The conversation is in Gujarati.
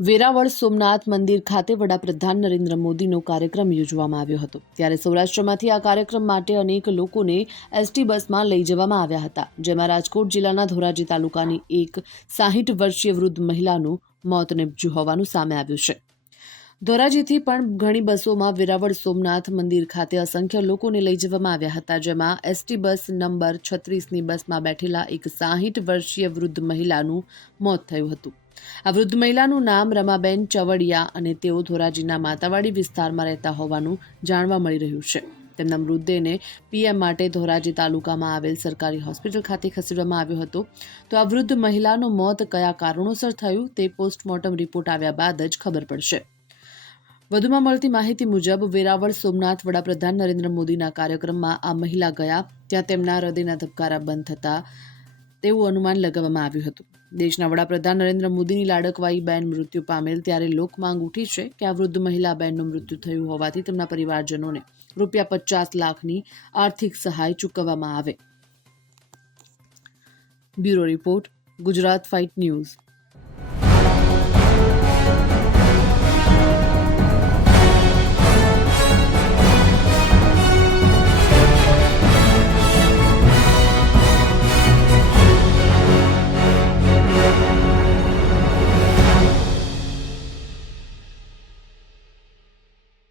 વેરાવળ સોમનાથ મંદિર ખાતે વડાપ્રધાન નરેન્દ્ર મોદીનો કાર્યક્રમ યોજવામાં આવ્યો હતો। ત્યારે સૌરાષ્ટ્રમાંથી આ કાર્યક્રમ માટે અનેક લોકોને એસટી બસમાં લઈ જવામાં આવ્યા હતા, જેમાં રાજકોટ જિલ્લાના ધોરાજી તાલુકાની એક 60 વર્ષીય વૃદ્ધ મહિલાનું મોત નીપજ્યું હોવાનું સામે આવ્યું છે। ધોરાજીથી પણ ઘણી બસોમાં વેરાવળ સોમનાથ મંદિર ખાતે અસંખ્ય લોકોને લઈ જવામાં આવ્યા હતા, જેમાં એસટી બસ નંબર 36ની બસમાં બેઠેલા એક 60 વર્ષીય વૃદ્ધ મહિલાનું મોત થયું હતું। આ વૃદ્ધ મહિલાનું નામ રમાબેન ચવડિયા અને તેઓ ધોરાજીના માતાવાડી વિસ્તારમાં રહેતા હોવાનું જાણવા મળી રહ્યું છે। તેમના મૃતદેહને પીએમ માટે ધોરાજી તાલુકામાં આવેલ સરકારી હોસ્પિટલ ખાતે ખસેડવામાં આવ્યો હતો। તો આ વૃદ્ધ મહિલાનું મોત કયા કારણોસર થયું તે પોસ્ટમોર્ટમ રિપોર્ટ આવ્યા બાદ જ ખબર પડશે। વધુમાં મળતી માહિતી મુજબ વેરાવળ સોમનાથ વડાપ્રધાન નરેન્દ્ર મોદીના કાર્યક્રમમાં આ મહિલા ગયા ત્યાં તેમના હૃદયના ધબકારા બંધ થતા તેવું અનુમાન લગાવવામાં આવ્યું હતું। દેશના વડાપ્રધાન નરેન્દ્ર મોદીની લાડકવાઈ બહેન મૃત્યુ પામેલ ત્યારે લોકમાંગ ઉઠી છે કે આ વૃદ્ધ મહિલા બહેનનું મૃત્યુ થયું હોવાથી તેમના પરિવારજનોને ₹50 લાખની આર્થિક સહાય ચૂકવવામાં આવે। Bureau report, Gujarat fight news.